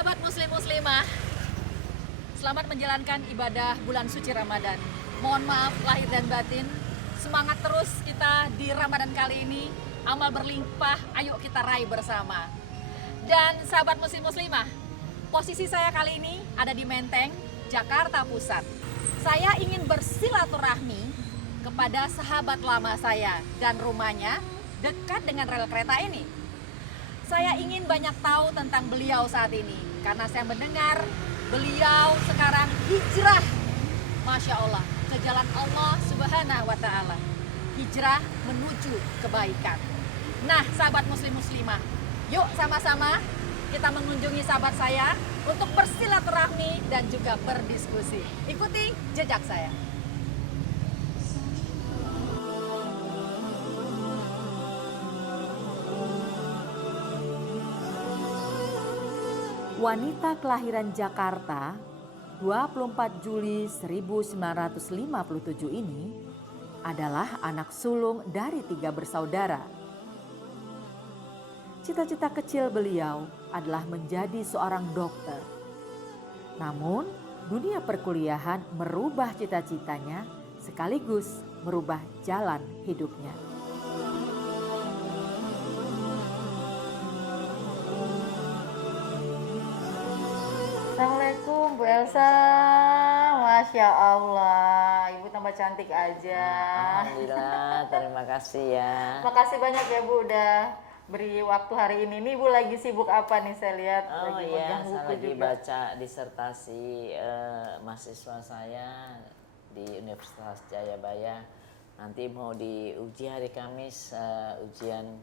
Sahabat muslim muslimah, selamat menjalankan ibadah bulan suci Ramadan. Mohon maaf lahir dan batin. Semangat terus kita di Ramadan kali ini. Amal berlimpah, ayo kita raih bersama. Dan sahabat muslim muslimah, posisi saya kali ini ada di Menteng, Jakarta Pusat. Saya ingin bersilaturahmi kepada sahabat lama saya dan rumahnya dekat dengan rel kereta ini. Saya ingin banyak tahu tentang beliau saat ini karena saya mendengar beliau sekarang hijrah, Masya Allah, ke jalan Allah Subhanahu wa Ta'ala. Hijrah menuju kebaikan. Nah, sahabat muslim muslimah, yuk sama-sama kita mengunjungi sahabat saya untuk bersilaturahmi dan juga berdiskusi. Ikuti jejak saya. Wanita kelahiran Jakarta 24 Juli 1957 ini adalah anak sulung dari 3 bersaudara. Cita-cita kecil beliau adalah menjadi seorang dokter. Namun, dunia perkuliahan merubah cita-citanya sekaligus merubah jalan hidupnya. Assalamualaikum Bu Elsa, Masya Allah, Ibu tambah cantik aja. Alhamdulillah, terima kasih ya. Makasih banyak ya Bu udah beri waktu hari ini. Nih Bu lagi sibuk apa nih, saya lihat Oh lagi iya, pegang saya buku lagi juga. baca disertasi mahasiswa saya di Universitas Jayabaya. Nanti mau diuji hari Kamis, ujian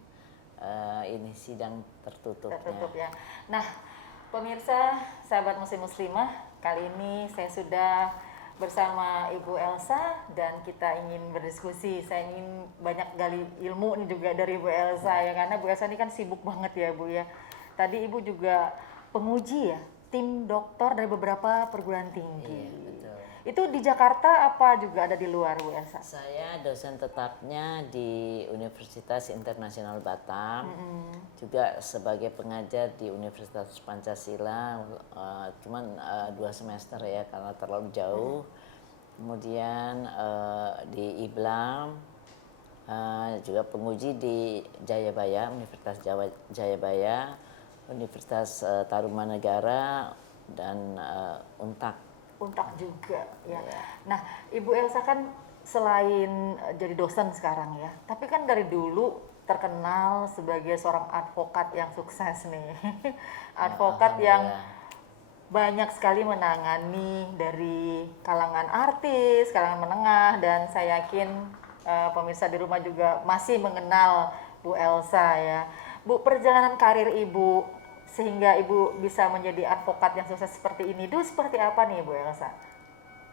ini sidang tertutupnya. Tertutup ya. Nah, pemirsa, sahabat muslim muslimah, kali ini saya sudah bersama Ibu Elsa dan kita ingin berdiskusi. Saya ingin banyak gali ilmu nih juga dari Ibu Elsa ya, karena Bu Elsa ini kan sibuk banget ya Bu ya. Tadi Ibu juga penguji ya, tim dokter dari beberapa perguruan tinggi. Iya, betul. Itu di Jakarta apa juga ada di luar Bu Elsa? Saya dosen tetapnya di Universitas Internasional Batam, juga sebagai pengajar di Universitas Pancasila, cuman 2 semester ya karena terlalu jauh. Kemudian di IBLAM, juga penguji di Jayabaya, Universitas Jayabaya, Universitas Tarumanegara, dan UNTAK. Untak juga ya. Iya. Nah, Ibu Elsa kan selain jadi dosen sekarang ya, tapi kan dari dulu terkenal sebagai seorang advokat yang sukses nih. Advokat yang Alhamdulillah. banyak sekali menangani dari kalangan artis, kalangan menengah, dan saya yakin pemirsa di rumah juga masih mengenal Bu Elsa ya. Bu, perjalanan karir Ibu sehingga Ibu bisa menjadi advokat yang sukses seperti ini, itu seperti apa nih Bu Elsa?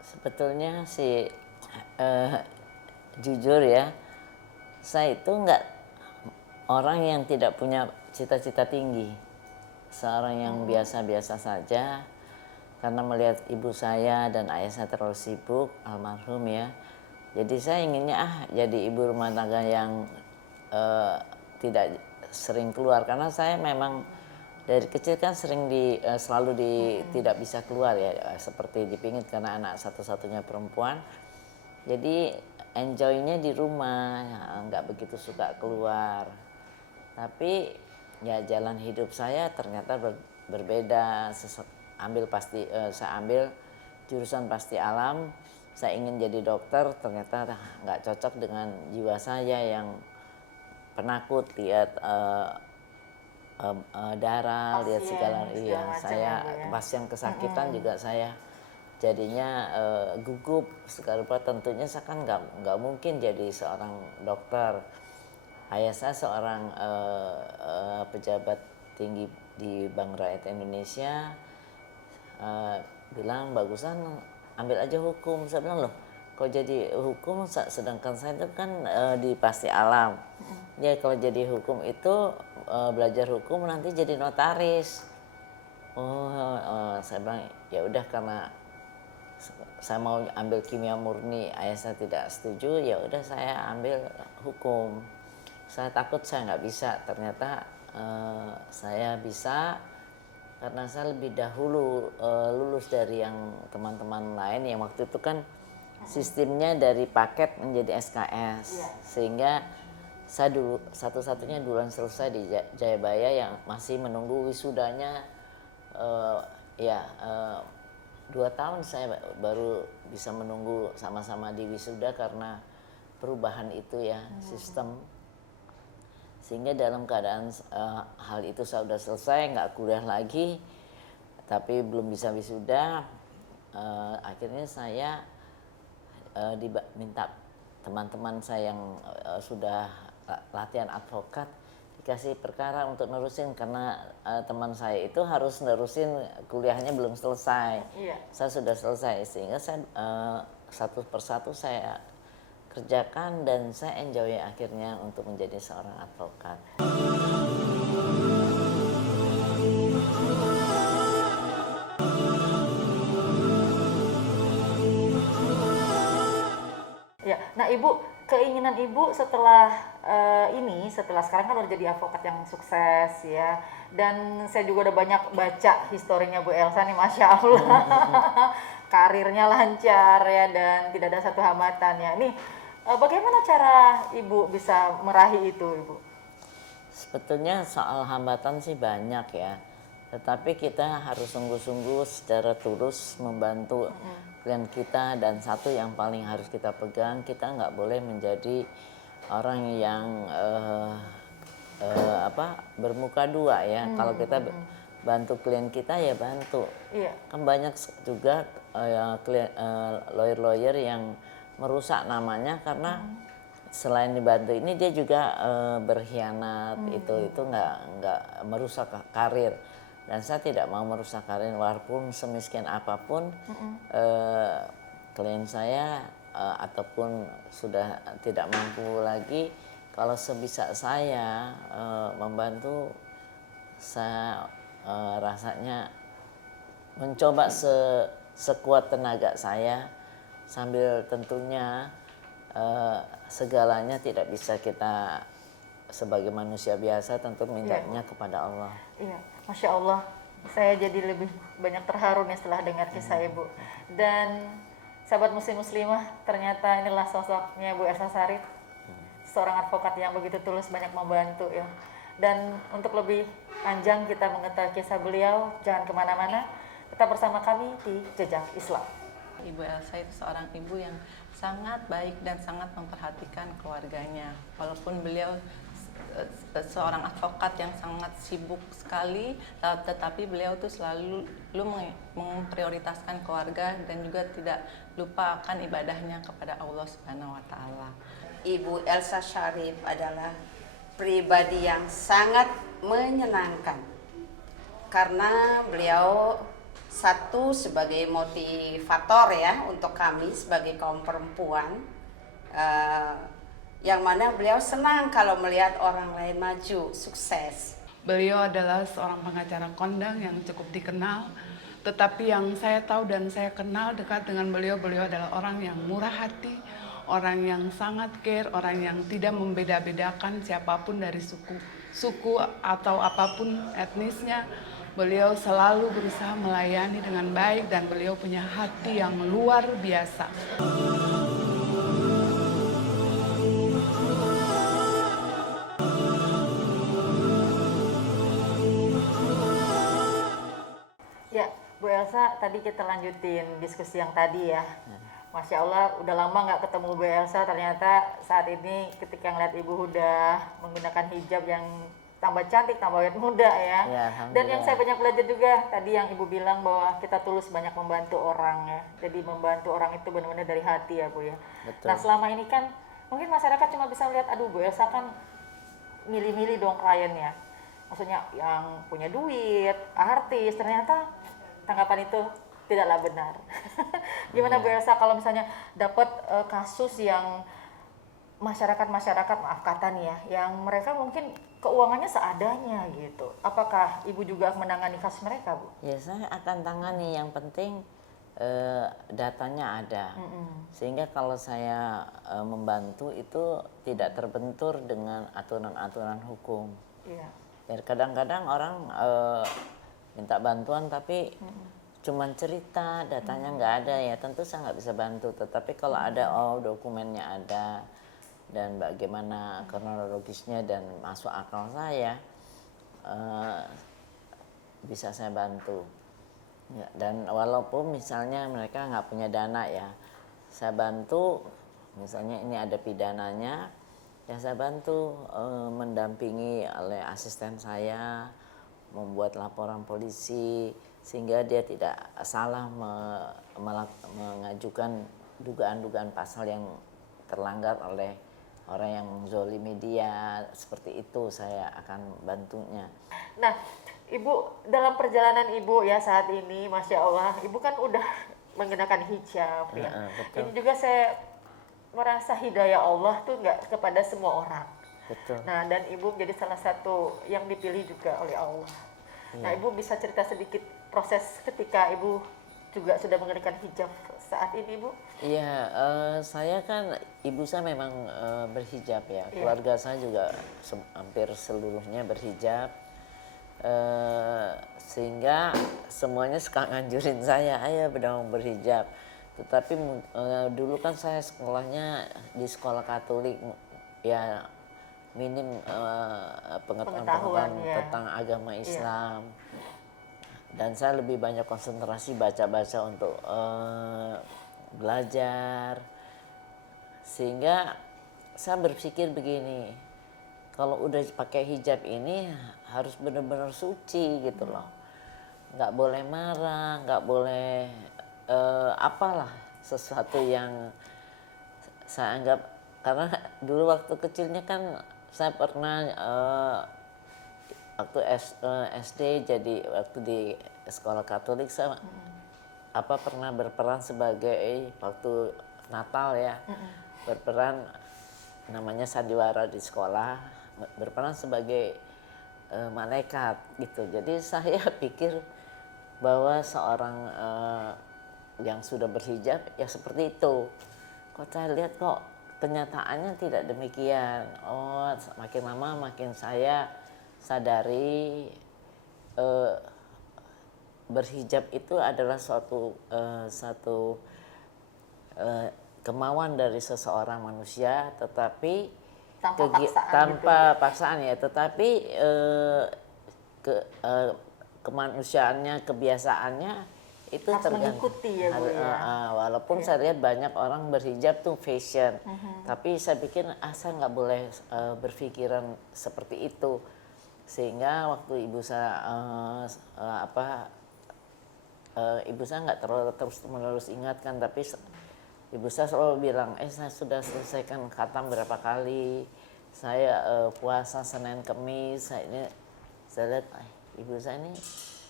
Sebetulnya sih jujur ya, saya itu nggak orang yang tidak punya cita-cita tinggi, seorang yang biasa-biasa saja. Karena melihat ibu saya dan ayah saya terlalu sibuk, almarhum ya. Jadi saya inginnya jadi ibu rumah tangga yang tidak sering keluar, karena saya memang dari kecil kan sering selalu tidak bisa keluar ya, seperti dipingit karena anak satu-satunya perempuan. Jadi enjoy-nya di rumah, nggak begitu suka keluar. Tapi ya jalan hidup saya ternyata berbeda. Saya ambil jurusan pasti alam. Saya ingin jadi dokter, ternyata nggak cocok dengan jiwa saya yang penakut, lihat darah, lihat segala. Iya, saya pasien kesakitan juga saya jadinya gugup segala rupa. Tentunya saya kan nggak mungkin jadi seorang dokter. Ayah saya seorang pejabat tinggi di Bank Rakyat Indonesia, bilang bagusan ambil aja hukum. Saya bilang, loh kok jadi hukum sedangkan saya itu kan di pasti alam. Ya kalau jadi hukum itu belajar hukum nanti jadi notaris. Saya bilang ya udah, karena saya mau ambil kimia murni, ayah saya tidak setuju, ya udah saya ambil hukum. Saya takut saya nggak bisa, ternyata saya bisa. karena saya lebih dahulu lulus dari yang teman-teman lain yang waktu itu kan sistemnya dari paket menjadi SKS, sehingga saya dulu satu-satunya duluan selesai di Jayabaya yang masih menunggu wisudanya. 2 tahun saya baru bisa menunggu sama-sama di wisuda karena perubahan itu ya sistem. Sehingga dalam keadaan hal itu saya sudah selesai, nggak kuliah lagi, tapi belum bisa wisuda. Akhirnya saya diminta teman-teman saya yang sudah latihan advokat dikasih perkara untuk nerusin karena teman saya itu harus nerusin kuliahnya belum selesai. Saya sudah selesai sehingga saya satu persatu saya kerjakan dan saya enjoy akhirnya untuk menjadi seorang advokat. Ya, nah Ibu, keinginan Ibu setelah setelah sekarang kan udah jadi advokat yang sukses ya, dan saya juga udah banyak baca historinya Bu Elsa nih, Masya Allah, karirnya lancar ya dan tidak ada satu hambatan ya. Nih, bagaimana cara Ibu bisa meraih itu, Ibu? Sebetulnya soal hambatan sih banyak ya, tetapi kita harus sungguh-sungguh secara tulus membantu klien kita, dan satu yang paling harus kita pegang, kita nggak boleh menjadi orang yang bermuka dua ya. Kalau kita bantu klien kita ya bantu. Kan banyak juga lawyer-lawyer yang merusak namanya karena selain dibantu ini dia juga berkhianat. Itu nggak merusak karir. Dan saya tidak mau merusak karir walaupun semiskin apapun klien saya ataupun sudah tidak mampu lagi, kalau sebisa saya membantu, saya rasanya mencoba sekuat tenaga saya, sambil tentunya segalanya tidak bisa kita sebagai manusia biasa tentu mintanya kepada Allah. Iya, Masya Allah, saya jadi lebih banyak terharu nih setelah dengar kisah Ibu. Dan sahabat muslimah, ternyata inilah sosoknya Bu Elsa Sharif, seorang advokat yang begitu tulus, banyak membantu ya. Dan untuk lebih panjang kita mengetahui kisah beliau, jangan kemana-mana, tetap bersama kami di Jejak Islam. Ibu Elsa itu seorang ibu yang sangat baik dan sangat memperhatikan keluarganya. Walaupun beliau seorang advokat yang sangat sibuk sekali, tetapi beliau tuh selalu memprioritaskan keluarga dan juga tidak lupa akan ibadahnya kepada Allah Subhanahu wa Ta'ala. Ibu Elsa Sharif adalah pribadi yang sangat menyenangkan karena beliau satu sebagai motivator ya untuk kami sebagai kaum perempuan, yang mana beliau senang kalau melihat orang lain maju, sukses. Beliau adalah seorang pengacara kondang yang cukup dikenal, tetapi yang saya tahu dan saya kenal dekat dengan beliau adalah orang yang murah hati, orang yang sangat care, orang yang tidak membeda-bedakan siapapun dari suku atau apapun etnisnya. Beliau selalu berusaha melayani dengan baik dan beliau punya hati yang luar biasa. Ya, Bu Elsa, tadi kita lanjutin diskusi yang tadi ya. Masya Allah, udah lama nggak ketemu Bu Elsa, ternyata saat ini ketika ngeliat Ibu udah menggunakan hijab yang tambah cantik, tambah awet muda ya. Dan yang saya banyak belajar juga, tadi yang Ibu bilang bahwa kita tulus banyak membantu orang ya. Jadi membantu orang itu benar-benar dari hati ya Bu ya. Betul. Nah selama ini kan, mungkin masyarakat cuma bisa melihat, aduh Bu Elsa kan milih-milih dong kliennya. Maksudnya yang punya duit, artis, ternyata tanggapan itu tidaklah benar. Gimana Bu Elsa kalau misalnya dapat kasus yang masyarakat maaf kata nih ya, yang mereka mungkin keuangannya seadanya gitu. Apakah Ibu juga menangani kasus mereka, Bu? Ya, saya akan tangani, yang penting datanya ada. Sehingga kalau saya membantu itu tidak terbentur dengan aturan-aturan hukum. Iya. Ya, kadang-kadang orang minta bantuan tapi cuman cerita, datanya nggak ada, ya tentu saya nggak bisa bantu. Tetapi kalau ada, dokumennya ada dan bagaimana kronologisnya dan masuk akal saya, bisa saya bantu. Ya, dan walaupun misalnya mereka nggak punya dana ya, saya bantu. Misalnya ini ada pidananya, ya saya bantu mendampingi oleh asisten saya membuat laporan polisi sehingga dia tidak salah mengajukan dugaan-dugaan pasal yang terlanggar oleh orang yang menzolimi dia. Seperti itu saya akan bantunya. Nah, Ibu, dalam perjalanan Ibu ya saat ini, Masya Allah, Ibu kan udah mengenakan hijab ya. Betul. Ini juga saya merasa hidayah Allah tuh nggak kepada semua orang. Betul. Nah, dan Ibu menjadi salah satu yang dipilih juga oleh Allah. Nah, Ibu bisa cerita sedikit proses ketika Ibu juga sudah mengenakan hijab saat ini, Bu? Iya, saya kan ibu saya memang berhijab ya. Keluarga saya juga hampir seluruhnya berhijab. Sehingga semuanya suka nganjurin saya, ayo dong berhijab. Tetapi dulu kan saya sekolahnya di sekolah Katolik, ya minim pengetahuan tentang agama Islam. Dan saya lebih banyak konsentrasi baca-baca untuk belajar. Sehingga saya berpikir begini, kalau udah pakai hijab ini harus benar-benar suci gitu loh. Nggak boleh marah, nggak boleh apalah sesuatu yang saya anggap, karena dulu waktu kecilnya kan saya pernah waktu SD, jadi waktu di sekolah Katolik saya pernah berperan sebagai waktu Natal ya, berperan namanya sandiwara di sekolah, berperan sebagai malaikat gitu. Jadi saya pikir bahwa seorang yang sudah berhijab ya seperti itu. Kok saya lihat kok kenyataannya tidak demikian. Makin lama makin saya sadari berhijab itu adalah suatu kemauan dari seseorang manusia, tetapi tanpa paksaan ya, tetapi kemanusiaannya, kebiasaannya itu mengikuti ya, Bu, ya. Walaupun saya lihat banyak orang berhijab tuh fashion, tapi saya pikir saya nggak boleh berpikiran seperti itu. Sehingga waktu ibu saya ibu saya nggak terus ingatkan, tapi ibu saya selalu bilang, saya sudah selesaikan khatam berapa kali, saya puasa Senin Kemis, saya lihat ibu saya ini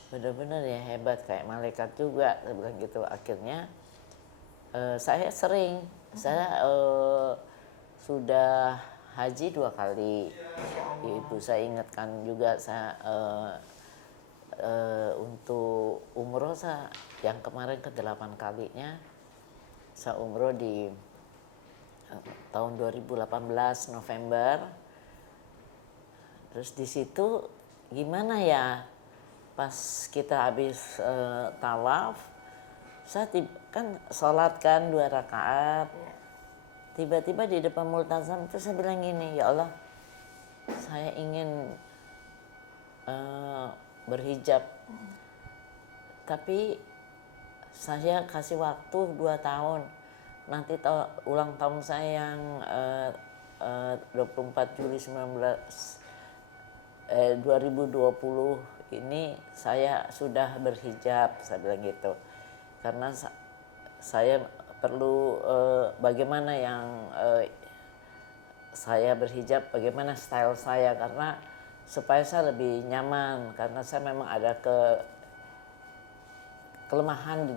benar-benar ya hebat, kayak malaikat juga, saya bilang gitu. Akhirnya saya sudah haji 2 kali. Ibu saya ingatkan juga, saya untuk umroh saya yang kemarin ke-8 kalinya, saya umroh di tahun 2018 November. Terus di situ gimana ya, pas kita habis tawaf, saya kan sholat kan 2 rakaat. Tiba-tiba di depan multazam itu saya bilang gini, ya Allah, saya ingin berhijab, tapi saya kasih waktu 2 tahun. Nanti ulang tahun saya yang 24 Juli 2020 ini saya sudah berhijab, saya bilang gitu. Karena saya perlu bagaimana yang saya berhijab, bagaimana style saya, karena supaya saya lebih nyaman, karena saya memang ada kelemahan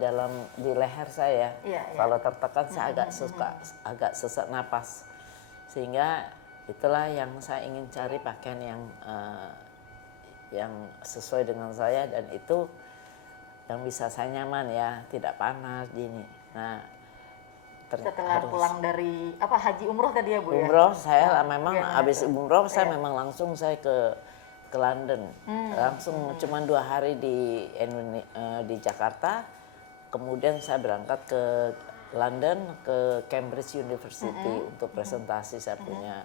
di leher saya. Kalau tertekan saya agak sesak napas, sehingga itulah yang saya ingin cari pakaian yang sesuai dengan saya, dan itu yang bisa saya nyaman ya, tidak panas gini. Nah, setelah pulang dari haji umroh tadi ya, Bu, umroh ya? saya memang habis umroh saya memang langsung saya ke ke London. Langsung cuma 2 hari di Jakarta. Kemudian saya berangkat ke London, ke Cambridge University untuk presentasi. Saya punya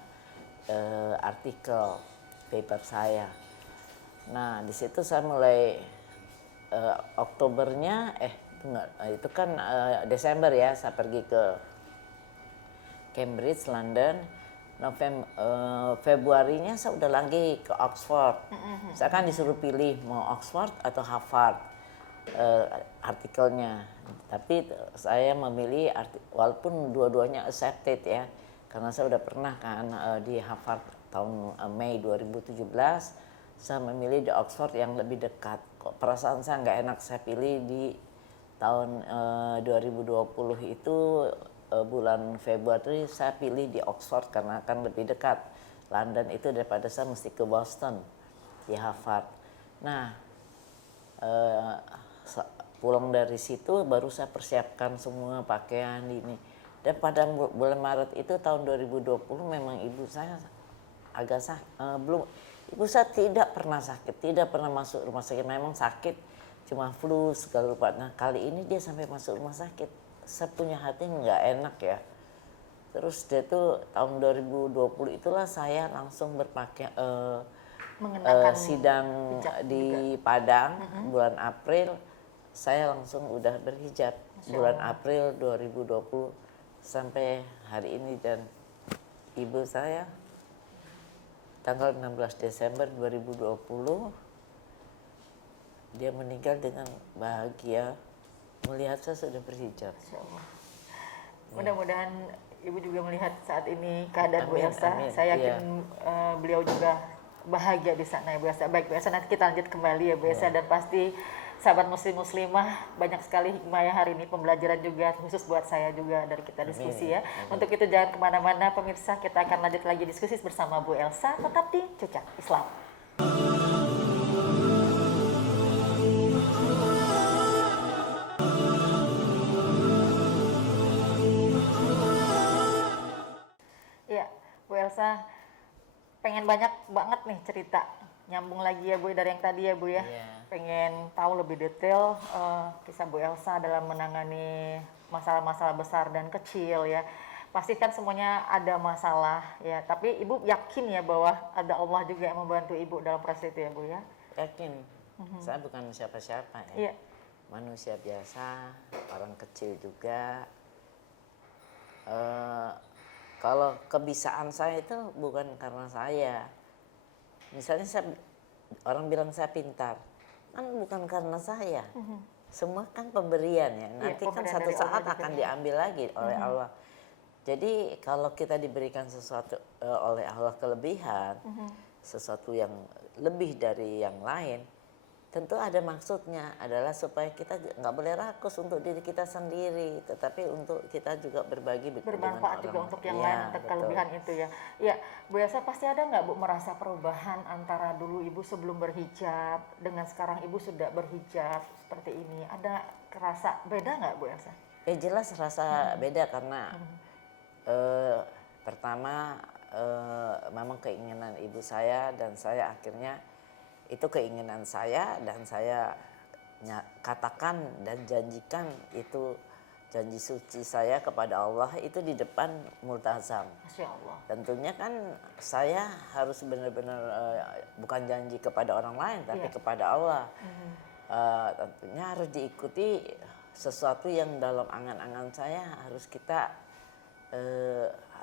artikel, paper saya. Nah, di situ saya mulai Oktobernya, itu kan Desember ya, saya pergi ke Cambridge, London. Februarinya saya udah lagi ke Oxford. Saya kan disuruh pilih mau Oxford atau Harvard artikelnya. Tapi saya memilih walaupun dua-duanya accepted ya, karena saya udah pernah kan di Harvard tahun Mei 2017. Saya memilih di Oxford yang lebih dekat. Kok perasaan saya nggak enak, saya pilih di tahun 2020 itu bulan Februari saya pilih di Oxford karena akan lebih dekat London itu daripada saya mesti ke Boston di Harvard. Nah, pulang dari situ baru saya persiapkan semua pakaian ini. Dan pada bulan Maret itu tahun 2020 memang ibu saya agak ibu saya tidak pernah sakit, tidak pernah masuk rumah sakit. Memang sakit, cuma flu segala rupa. Nah, kali ini dia sampai masuk rumah sakit. Saya punya hati nggak enak ya. Terus dia tuh tahun 2020 itulah saya langsung sidang di Padang bulan April. Saya langsung udah berhijab bulan April 2020 sampai hari ini. Dan ibu saya tanggal 16 Desember 2020 dia meninggal dengan bahagia melihat saya sudah berhijab. Mudah-mudahan Ibu juga melihat saat ini keadaan Bu Amin, Elsa. amin. Saya yakin Iya. beliau juga bahagia di sana ya Bu Elsa. Baik Bu Elsa, nanti kita lanjut kembali ya Bu Elsa. Dan pasti sahabat muslim-muslimah banyak sekali hikmah ya hari ini, pembelajaran juga khusus buat saya juga dari kita diskusi ya. Untuk itu jangan kemana-mana pemirsa, kita akan lanjut lagi diskusi bersama Bu Elsa tetap di Cucak Islam. Ya, Bu Elsa, pengen banyak banget nih cerita. Nyambung lagi ya Bu dari yang tadi ya Bu ya. Iya. Pengen tahu lebih detail kisah Bu Elsa dalam menangani masalah-masalah besar dan kecil ya. Pasti kan semuanya ada masalah ya, tapi Ibu yakin ya bahwa ada Allah juga yang membantu Ibu dalam proses itu ya Bu ya? Yakin, saya bukan siapa-siapa ya. Iya. Manusia biasa, orang kecil juga. Kalau kebisaan saya itu bukan karena saya. Misalnya orang bilang saya pintar, kan bukan karena saya. Semua kan pemberian ya. Nanti kan pemberian satu dari saat Allah juga akan ya. diambil lagi oleh Allah. Jadi kalau kita diberikan sesuatu oleh Allah kelebihan, sesuatu yang lebih dari yang lain, tentu ada maksudnya, adalah supaya kita nggak boleh rakus untuk diri kita sendiri, tetapi untuk kita juga berbagi Bermanfaat juga untuk yang Iya, lain, untuk betul. kelebihan itu ya. Ya, Bu Elsa pasti ada nggak Bu merasa perubahan antara dulu Ibu sebelum berhijab dengan sekarang Ibu sudah berhijab seperti ini? Ada kerasa beda nggak Bu Elsa? Jelas rasa beda karena pertama memang keinginan ibu saya dan saya akhirnya itu keinginan saya dan saya katakan dan janjikan itu janji suci saya kepada Allah itu di depan multazam. Masya Allah. Tentunya kan saya harus benar-benar bukan janji kepada orang lain tapi kepada Allah. Tentunya harus diikuti sesuatu yang dalam angan-angan saya harus kita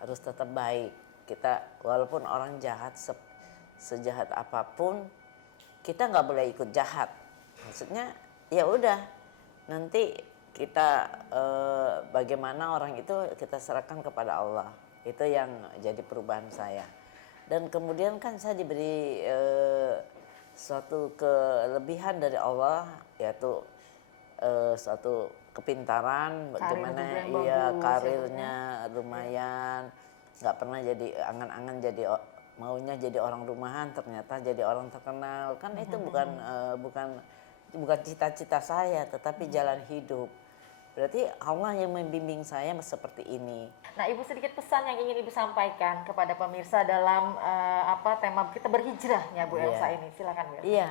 harus tetap baik. Kita walaupun orang jahat sejahat apapun kita nggak boleh ikut jahat. Maksudnya ya udah nanti kita bagaimana orang itu kita serahkan kepada Allah. Itu yang jadi perubahan saya. Dan kemudian kan saya diberi suatu kelebihan dari Allah, yaitu suatu kepintaran, bagaimana karirnya lumayan, nggak pernah jadi angan-angan jadi maunya jadi orang rumahan, ternyata jadi orang terkenal. Kan itu bukan cita-cita saya, tetapi jalan hidup. Berarti Allah yang membimbing saya seperti ini. Nah, Ibu sedikit pesan yang ingin Ibu sampaikan kepada pemirsa dalam tema kita berhijrah ya Bu Iya. Elsa ini. Silakan Bu Elsa. Iya,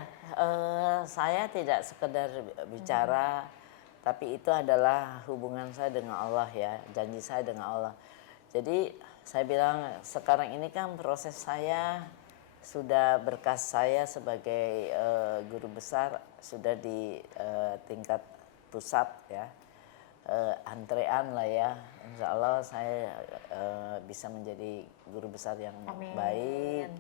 saya tidak sekedar bicara, tapi itu adalah hubungan saya dengan Allah ya, janji saya dengan Allah. Jadi saya bilang sekarang ini kan proses saya sudah berkas saya sebagai guru besar sudah di tingkat pusat ya. Antrean lah ya, insya Allah saya bisa menjadi guru besar yang Amin. baik,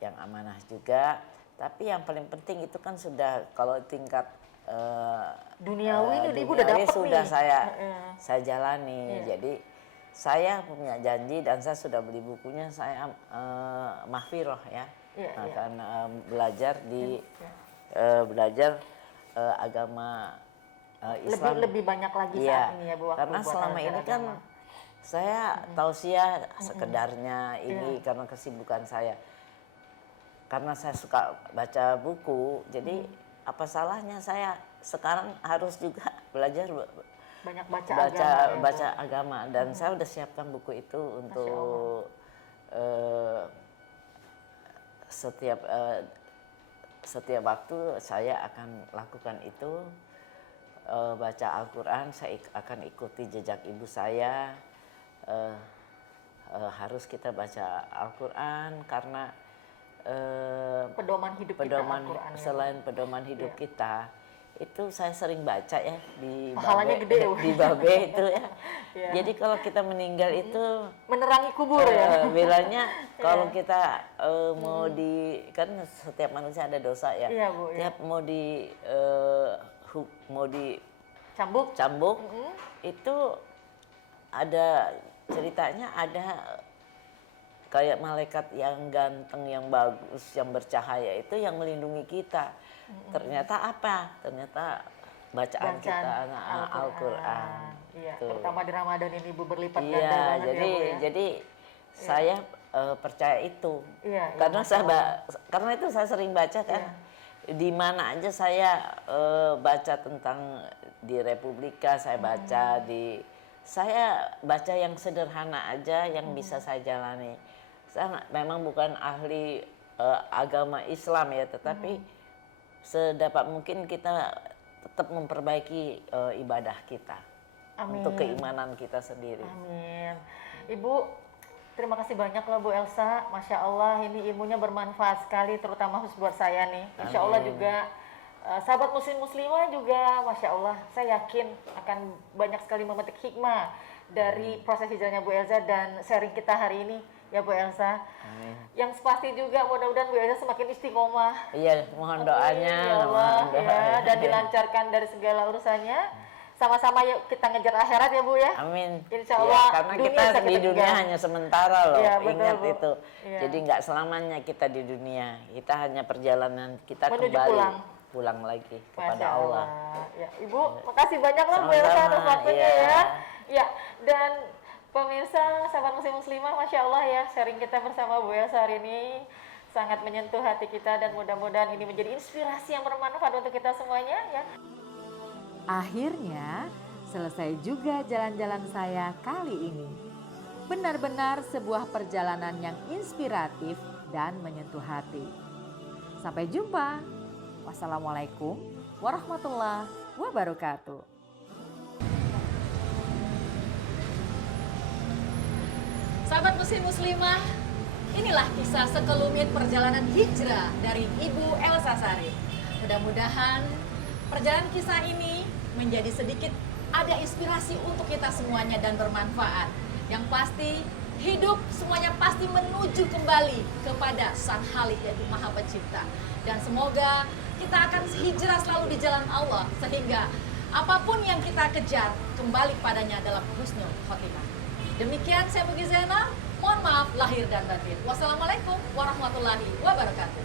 yang amanah juga. Tapi yang paling penting itu kan sudah kalau tingkat Duniawi ini Ibu udah duniawi dapet sudah nih. saya jalani. Iya. Jadi saya punya janji dan saya sudah beli bukunya, saya mahfiroh ya, Iya, iya. akan belajar di belajar agama Islam. Lebih banyak lagi Iya, saat ini ya Bu. waktu karena buat selama belajar ini kan agama. saya tausiah sekedarnya ini karena kesibukan saya. Karena saya suka baca buku, jadi apa salahnya saya sekarang harus juga belajar banyak baca agama. Ya, baca agama dan saya udah siapkan buku itu untuk setiap waktu saya akan lakukan itu. Baca Al-Quran, saya akan ikuti jejak ibu saya. Harus kita baca Al-Quran karena pedoman hidup kita Al-Quran ya. selain pedoman hidup kita, itu saya sering baca ya di Pahalanya gede, Bu. di Babe itu ya. Iya. Jadi kalau kita meninggal itu Menerangi kubur ya. bilangnya kalau kita mau kan setiap manusia ada dosa ya. Iya, Bu, iya. Tiap mau Cambuk. dicambuk itu ada ceritanya, ada kayak malaikat yang ganteng, yang bagus, yang bercahaya itu yang melindungi kita. Ternyata apa? Ternyata bacaan kita Al-Quran. Iya, Tuh. terutama di Ramadan ini Bu berlipat ganda Iya, banget jadi ya Bu ya. jadi saya percaya itu. Iya, iya, Karena Masya Allah. karena itu saya sering baca kan. Di mana aja saya baca tentang di Republika, saya baca saya baca yang sederhana aja yang bisa saya jalani. Saya memang bukan ahli agama Islam ya, tetapi sedapat mungkin kita tetap memperbaiki ibadah kita. Amin. Untuk keimanan kita sendiri. Amin. Ibu, terima kasih banyak loh Bu Elsa. Masya Allah ini ilmunya bermanfaat sekali, terutama khusus buat saya nih. Insya Allah Amin. juga sahabat muslimah juga, Masya Allah, saya yakin akan banyak sekali memetik hikmah dari proses hijrahnya Bu Elsa dan sharing kita hari ini ya Bu Elsa. Amin. Yang pasti juga mudah-mudahan Bu Elsa semakin istiqomah. Iya, mohon doanya, Amin, ya Allah, mohon doanya. ya, dan dilancarkan dari segala urusannya. Sama-sama yuk kita ngejar akhirat ya Bu ya. Amin. Insya Ya, Allah karena dunia kita bisa di kita dunia tinggal. hanya sementara loh, Iya, betul, ingat Bu. itu. Iya. Jadi nggak selamanya kita di dunia, kita hanya perjalanan kita Menuju kembali pulang. lagi kepada Masya Allah. Ya, Ibu, makasih banyak loh Bu Elsa Sama-sama, atas waktunya iya. ya. Ya, dan pemirsa sahabat muslimah, Masya Allah ya, sharing kita bersama Bu Elsa hari ini sangat menyentuh hati kita dan mudah-mudahan ini menjadi inspirasi yang bermanfaat untuk kita semuanya ya. Akhirnya selesai juga jalan-jalan saya kali ini. Benar-benar sebuah perjalanan yang inspiratif dan menyentuh hati. Sampai jumpa. Wassalamualaikum warahmatullahi wabarakatuh. Sahabat muslimah, inilah kisah sekelumit perjalanan hijrah dari Ibu Elsa Sari. Mudah-mudahan perjalanan kisah ini menjadi sedikit ada inspirasi untuk kita semuanya dan bermanfaat. Yang pasti hidup semuanya pasti menuju kembali kepada Sang Khalik yaitu Maha Pencipta. Dan semoga kita akan hijrah selalu di jalan Allah sehingga apapun yang kita kejar kembali padanya dalam husnul khotimah. Demikian saya Mugi Zainal, mohon maaf lahir dan batin. Wassalamualaikum warahmatullahi wabarakatuh.